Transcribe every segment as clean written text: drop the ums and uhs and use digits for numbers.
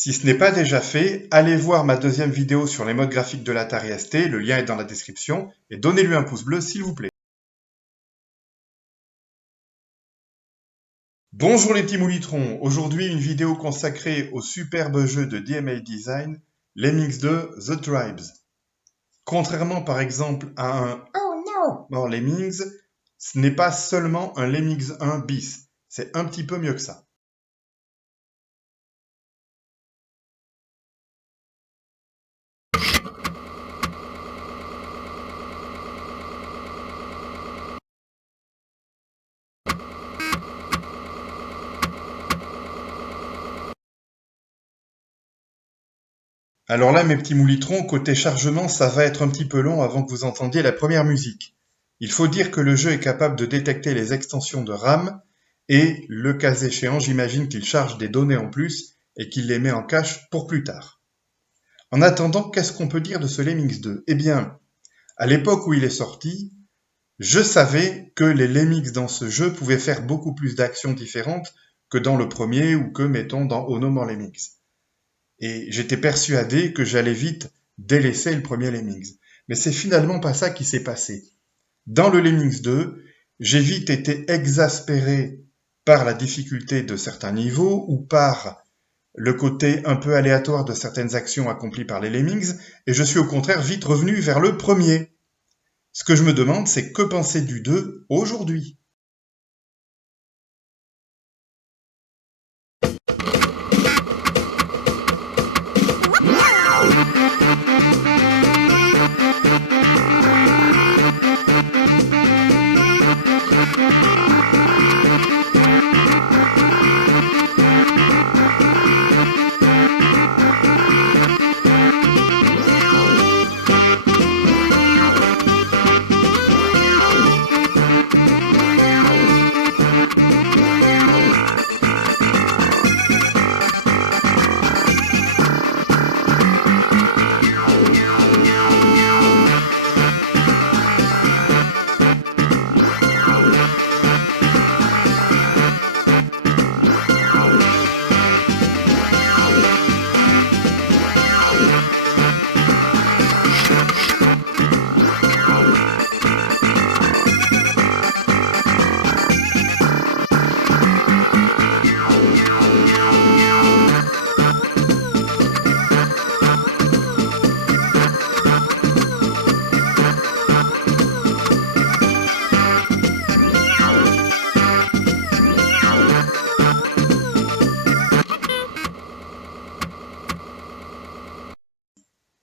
Si ce n'est pas déjà fait, allez voir ma deuxième vidéo sur les modes graphiques de l'Atari ST, le lien est dans la description, et donnez-lui un pouce bleu s'il vous plaît. Bonjour les petits moulitrons, aujourd'hui une vidéo consacrée au superbe jeu de DMA Design, Lemmings 2 The Tribes. Contrairement par exemple à un Oh no dans Lemmings, ce n'est pas seulement un Lemmings 1 bis, c'est un petit peu mieux que ça. Alors là, mes petits moulitrons, côté chargement, ça va être un petit peu long avant que vous entendiez la première musique. Il faut dire que le jeu est capable de détecter les extensions de RAM et, le cas échéant, j'imagine qu'il charge des données en plus et qu'il les met en cache pour plus tard. En attendant, qu'est-ce qu'on peut dire de ce Lemmings 2? Eh bien, à l'époque où il est sorti, je savais que les Lemmings dans ce jeu pouvaient faire beaucoup plus d'actions différentes que dans le premier ou que, mettons, dans Oh No More Lemmings. Et j'étais persuadé que j'allais vite délaisser le premier Lemmings. Mais c'est finalement pas ça qui s'est passé. Dans le Lemmings 2, j'ai vite été exaspéré par la difficulté de certains niveaux ou par le côté un peu aléatoire de certaines actions accomplies par les Lemmings, et je suis au contraire vite revenu vers le premier. Ce que je me demande, c'est que penser du 2 aujourd'hui?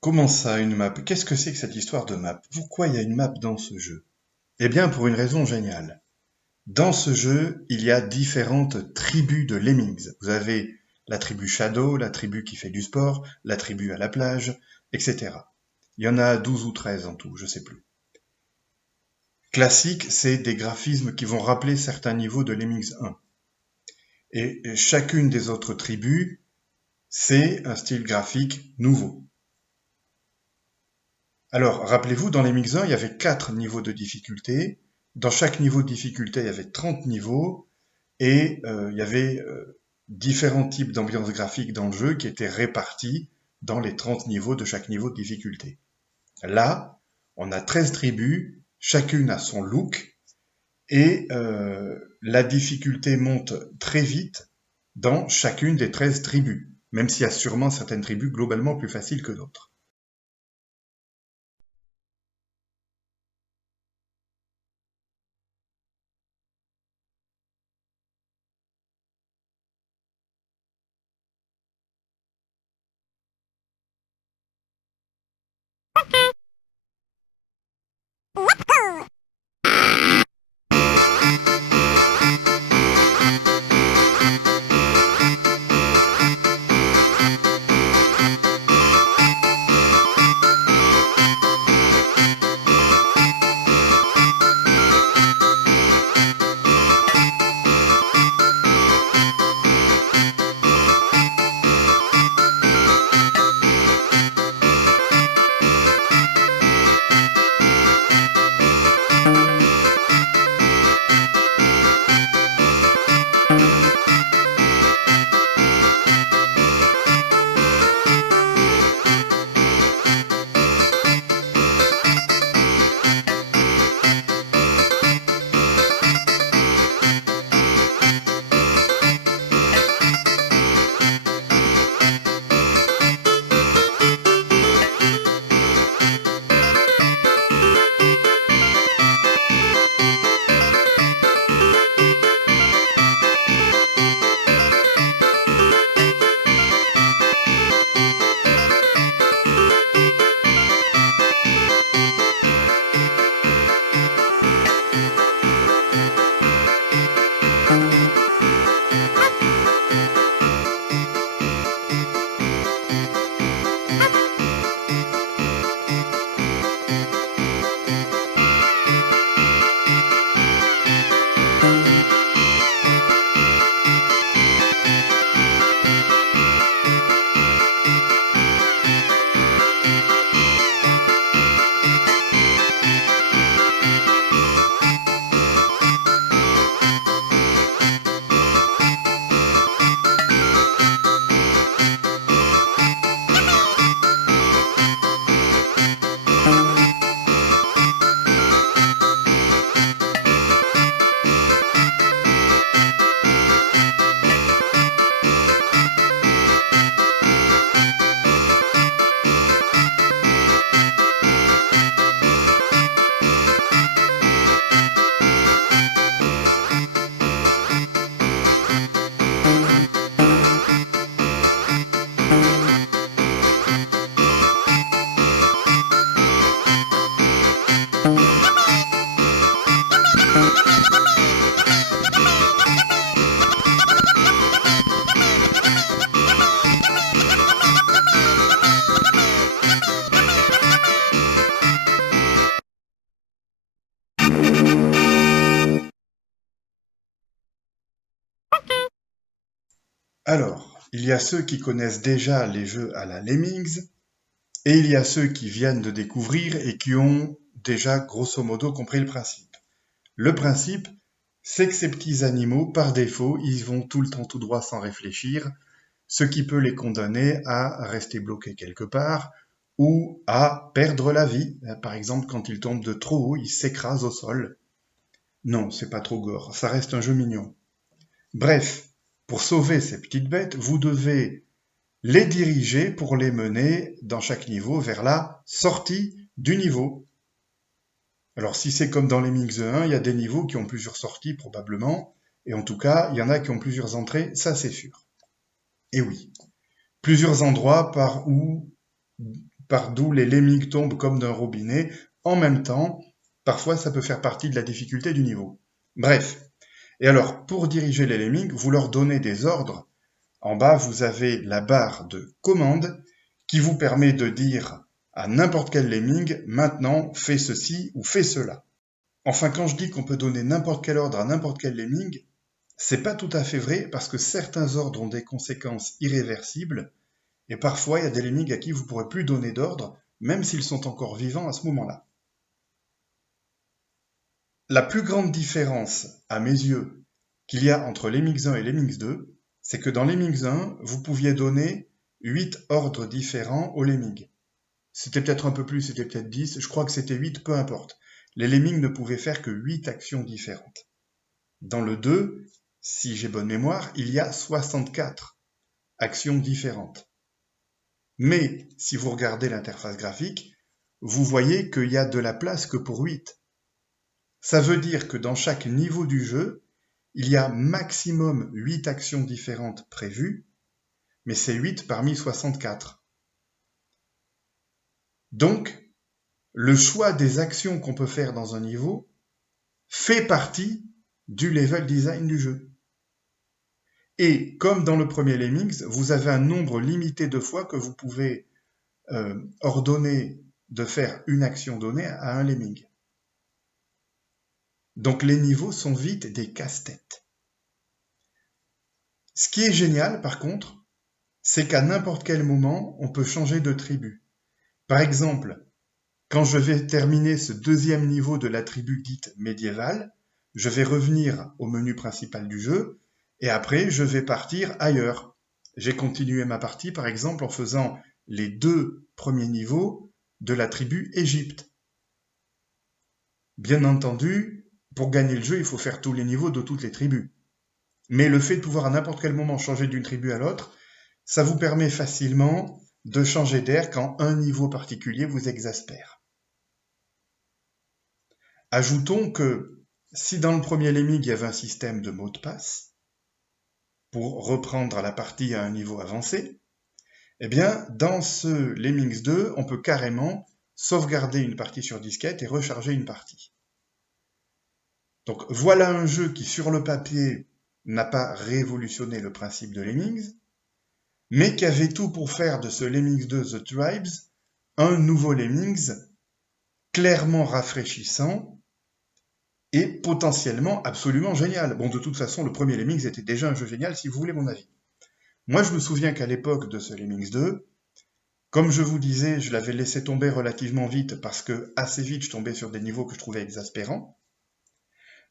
Comment ça, une map? Qu'est-ce que c'est que cette histoire de map? Pourquoi il y a une map dans ce jeu? Eh bien, pour une raison géniale. Dans ce jeu, il y a différentes tribus de Lemmings. Vous avez la tribu Shadow, la tribu qui fait du sport, la tribu à la plage, etc. Il y en a 12 ou 13 en tout, je sais plus. Classique, c'est des graphismes qui vont rappeler certains niveaux de Lemmings 1. Et chacune des autres tribus, c'est un style graphique nouveau. Alors, rappelez-vous, dans Lemmings 1, il y avait 4 niveaux de difficulté. Dans chaque niveau de difficulté, il y avait 30 niveaux. Et il y avait différents types d'ambiance graphique dans le jeu qui étaient répartis dans les 30 niveaux de chaque niveau de difficulté. Là, on a 13 tribus, chacune a son look, et la difficulté monte très vite dans chacune des 13 tribus, même s'il y a sûrement certaines tribus globalement plus faciles que d'autres. Alors, il y a ceux qui connaissent déjà les jeux à la Lemmings, et il y a ceux qui viennent de découvrir et qui ont déjà grosso modo compris le principe. Le principe, c'est que ces petits animaux, par défaut, ils vont tout le temps tout droit sans réfléchir, ce qui peut les condamner à rester bloqués quelque part ou à perdre la vie. Par exemple, quand ils tombent de trop haut, ils s'écrasent au sol. Non, c'est pas trop gore, ça reste un jeu mignon. Bref, pour sauver ces petites bêtes, vous devez les diriger pour les mener dans chaque niveau vers la sortie du niveau. Alors si c'est comme dans les Mix 1, il y a des niveaux qui ont plusieurs sorties probablement, et en tout cas, il y en a qui ont plusieurs entrées, ça c'est sûr. Et oui, plusieurs endroits par d'où les lemmings tombent comme d'un robinet en même temps, parfois ça peut faire partie de la difficulté du niveau. Bref, et alors pour diriger les lemmings, vous leur donnez des ordres. En bas, vous avez la barre de commande qui vous permet de dire à n'importe quel lemming, maintenant fais ceci ou fais cela. Enfin, quand je dis qu'on peut donner n'importe quel ordre à n'importe quel lemming, c'est pas tout à fait vrai parce que certains ordres ont des conséquences irréversibles et parfois il y a des lemmings à qui vous ne pourrez plus donner d'ordre, même s'ils sont encore vivants à ce moment-là. La plus grande différence, à mes yeux, qu'il y a entre Lemmings 1 et Lemmings 2, c'est que dans Lemmings 1, vous pouviez donner 8 ordres différents aux lemmings. C'était peut-être un peu plus, c'était peut-être 10, je crois que c'était 8, peu importe. Les lemmings ne pouvaient faire que 8 actions différentes. Dans le 2, si j'ai bonne mémoire, il y a 64 actions différentes. Mais si vous regardez l'interface graphique, vous voyez qu'il y a de la place que pour 8. Ça veut dire que dans chaque niveau du jeu, il y a maximum 8 actions différentes prévues, mais c'est 8 parmi 64. Donc, le choix des actions qu'on peut faire dans un niveau fait partie du level design du jeu. Et comme dans le premier Lemmings, vous avez un nombre limité de fois que vous pouvez ordonner de faire une action donnée à un lemming. Donc les niveaux sont vite des casse-têtes. Ce qui est génial, par contre, c'est qu'à n'importe quel moment, on peut changer de tribu. Par exemple, quand je vais terminer ce deuxième niveau de la tribu dite médiévale, je vais revenir au menu principal du jeu, et après, je vais partir ailleurs. J'ai continué ma partie, par exemple, en faisant les 2 premiers niveaux de la tribu Égypte. Bien entendu, pour gagner le jeu, il faut faire tous les niveaux de toutes les tribus. Mais le fait de pouvoir à n'importe quel moment changer d'une tribu à l'autre, ça vous permet facilement de changer d'air quand un niveau particulier vous exaspère. Ajoutons que si dans le premier Lemming il y avait un système de mots de passe, pour reprendre la partie à un niveau avancé, eh bien dans ce Lemmings 2, on peut carrément sauvegarder une partie sur disquette et recharger une partie. Donc voilà un jeu qui sur le papier n'a pas révolutionné le principe de Lemmings, mais qui avait tout pour faire de ce Lemmings 2 The Tribes un nouveau Lemmings clairement rafraîchissant et potentiellement absolument génial. Bon, de toute façon, le premier Lemmings était déjà un jeu génial, si vous voulez mon avis. Moi, je me souviens qu'à l'époque de ce Lemmings 2, comme je vous disais, je l'avais laissé tomber relativement vite parce que assez vite, je tombais sur des niveaux que je trouvais exaspérants.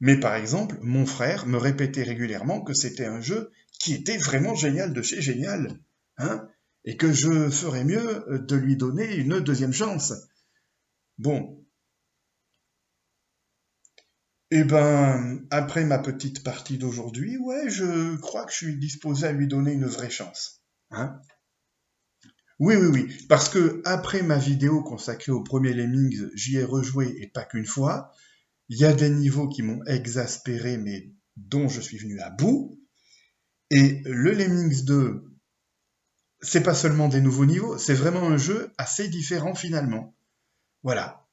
Mais par exemple, mon frère me répétait régulièrement que c'était un jeu qui était vraiment génial de chez génial, hein, et que je ferais mieux de lui donner une deuxième chance. Bon. Eh ben, après ma petite partie d'aujourd'hui, ouais, je crois que je suis disposé à lui donner une vraie chance. Hein? Oui, oui, oui, parce que après ma vidéo consacrée au premier Lemmings, j'y ai rejoué et pas qu'une fois. Il y a des niveaux qui m'ont exaspéré, mais dont je suis venu à bout. Et le Lemmings 2, c'est pas seulement des nouveaux niveaux, c'est vraiment un jeu assez différent finalement. Voilà.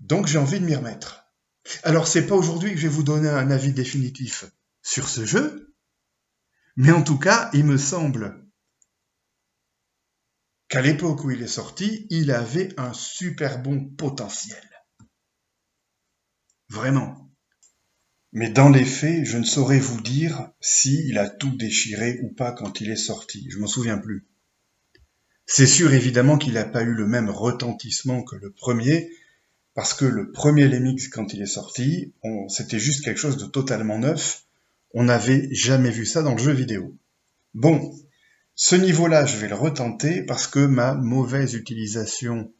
Donc j'ai envie de m'y remettre. Alors, c'est pas aujourd'hui que je vais vous donner un avis définitif sur ce jeu, mais en tout cas, il me semble qu'à l'époque où il est sorti, il avait un super bon potentiel. Vraiment. Mais dans les faits, je ne saurais vous dire s'il a tout déchiré ou pas quand il est sorti. Je m'en souviens plus. C'est sûr évidemment qu'il n'a pas eu le même retentissement que le premier, parce que le premier Lemmings, quand il est sorti, c'était juste quelque chose de totalement neuf. On n'avait jamais vu ça dans le jeu vidéo. Bon, ce niveau-là, je vais le retenter parce que ma mauvaise utilisation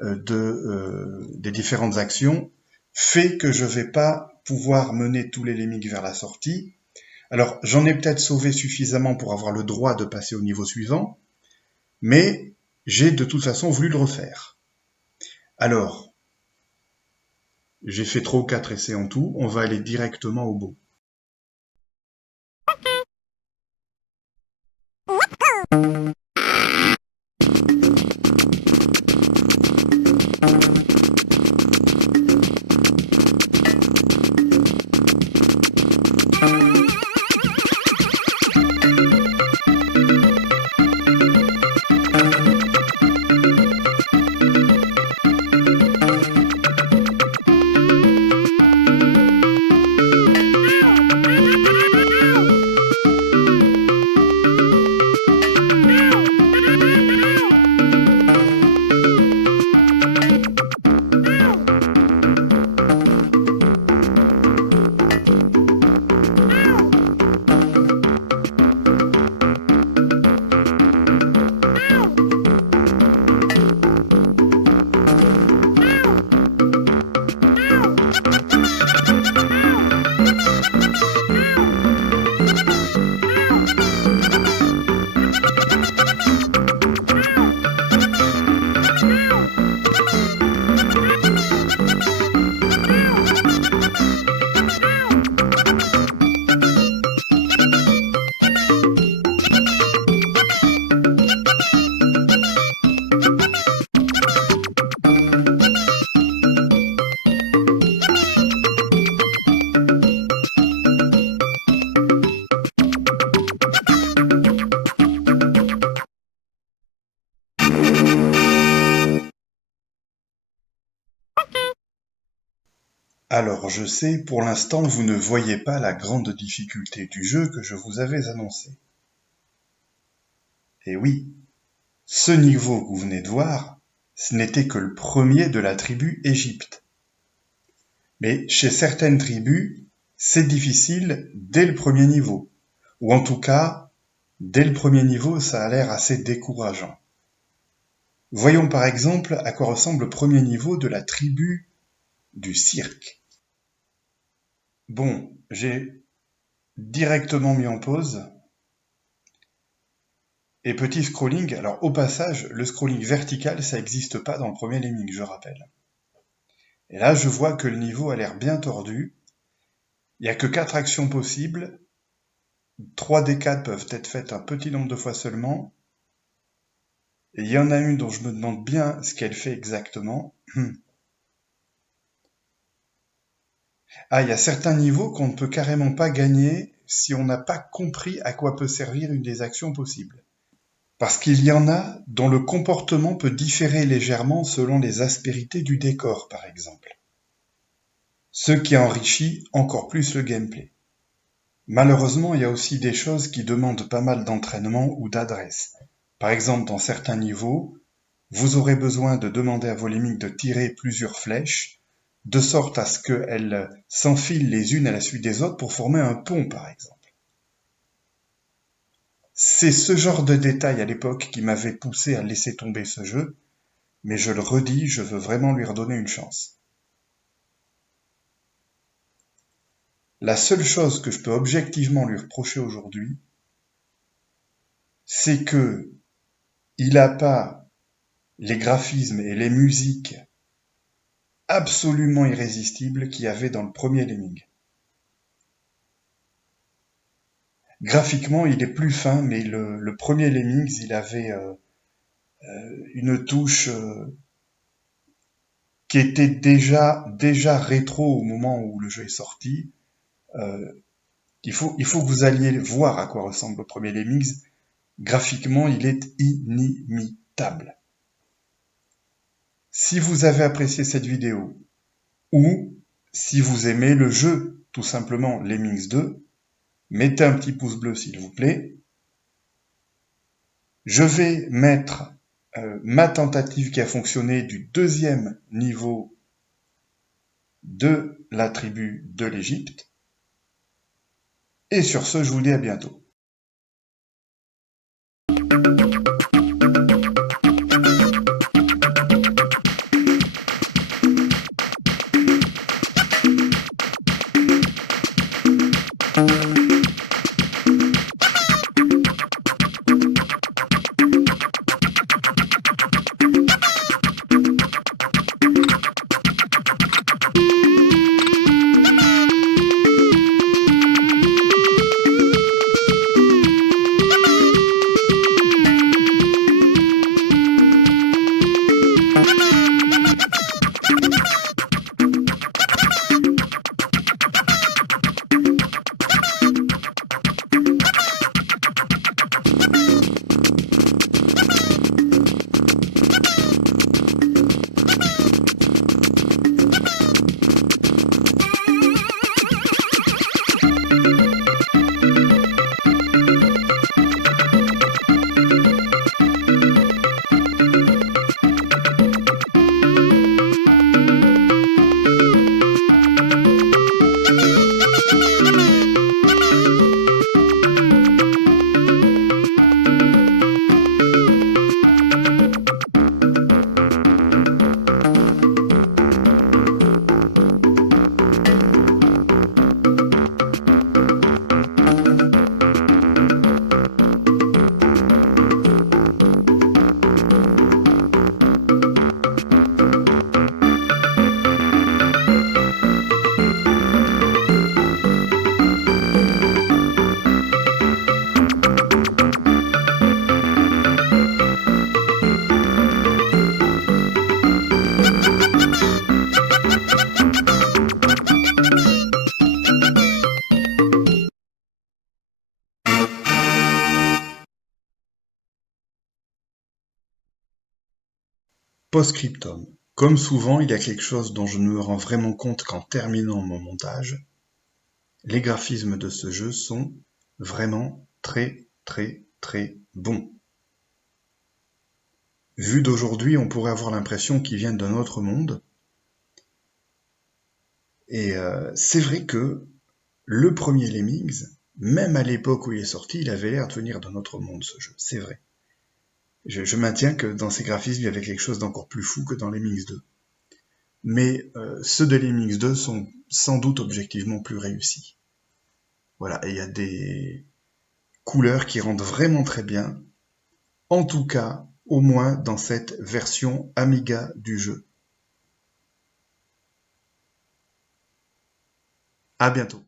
des différentes actions fait que je vais pas pouvoir mener tous les Lemmings vers la sortie. Alors, j'en ai peut-être sauvé suffisamment pour avoir le droit de passer au niveau suivant, mais j'ai de toute façon voulu le refaire. Alors, j'ai fait 3 ou 4 essais en tout, on va aller directement au bout. Alors je sais, pour l'instant, vous ne voyez pas la grande difficulté du jeu que je vous avais annoncé. Et oui, ce niveau que vous venez de voir, ce n'était que le premier de la tribu Égypte. Mais chez certaines tribus, c'est difficile dès le premier niveau. Ou en tout cas, dès le premier niveau, ça a l'air assez décourageant. Voyons par exemple à quoi ressemble le premier niveau de la tribu du cirque. Bon, j'ai directement mis en pause. Et petit scrolling, alors au passage, le scrolling vertical, ça n'existe pas dans le premier Lemming, je rappelle. Et là, je vois que le niveau a l'air bien tordu. Il n'y a que 4 actions possibles. 3 des 4 peuvent être faites un petit nombre de fois seulement. Et il y en a une dont je me demande bien ce qu'elle fait exactement. Ah, il y a certains niveaux qu'on ne peut carrément pas gagner si on n'a pas compris à quoi peut servir une des actions possibles. Parce qu'il y en a dont le comportement peut différer légèrement selon les aspérités du décor, par exemple. Ce qui enrichit encore plus le gameplay. Malheureusement, il y a aussi des choses qui demandent pas mal d'entraînement ou d'adresse. Par exemple, dans certains niveaux, vous aurez besoin de demander à vos lemmings de tirer plusieurs flèches, de sorte à ce qu'elles s'enfilent les unes à la suite des autres pour former un pont, par exemple. C'est ce genre de détail à l'époque qui m'avait poussé à laisser tomber ce jeu, mais je le redis, je veux vraiment lui redonner une chance. La seule chose que je peux objectivement lui reprocher aujourd'hui, c'est que il n'a pas les graphismes et les musiques absolument irrésistibles qu'il y avait dans le premier Lemming. Graphiquement, il est plus fin, mais le premier Lemmings, il avait une touche qui était déjà rétro au moment où le jeu est sorti. Euh, il faut que vous alliez voir à quoi ressemble le premier Lemmings. Graphiquement, il est inimitable. Si vous avez apprécié cette vidéo, ou si vous aimez le jeu, tout simplement Lemmings 2, mettez un petit pouce bleu s'il vous plaît. Je vais mettre ma tentative qui a fonctionné du deuxième niveau de la tribu de l'Égypte. Et sur ce, je vous dis à bientôt. Post-scriptum. Comme souvent, il y a quelque chose dont je ne me rends vraiment compte qu'en terminant mon montage. Les graphismes de ce jeu sont vraiment très bons. Vu d'aujourd'hui, on pourrait avoir l'impression qu'ils viennent d'un autre monde. Et c'est vrai que le premier Lemmings, même à l'époque où il est sorti, il avait l'air de venir d'un autre monde, ce jeu. C'est vrai. Je maintiens que dans ces graphismes, il y avait quelque chose d'encore plus fou que dans Lemmings 2. Mais ceux de Lemmings 2 sont sans doute objectivement plus réussis. Voilà, et il y a des couleurs qui rendent vraiment très bien. En tout cas, au moins dans cette version Amiga du jeu. À bientôt.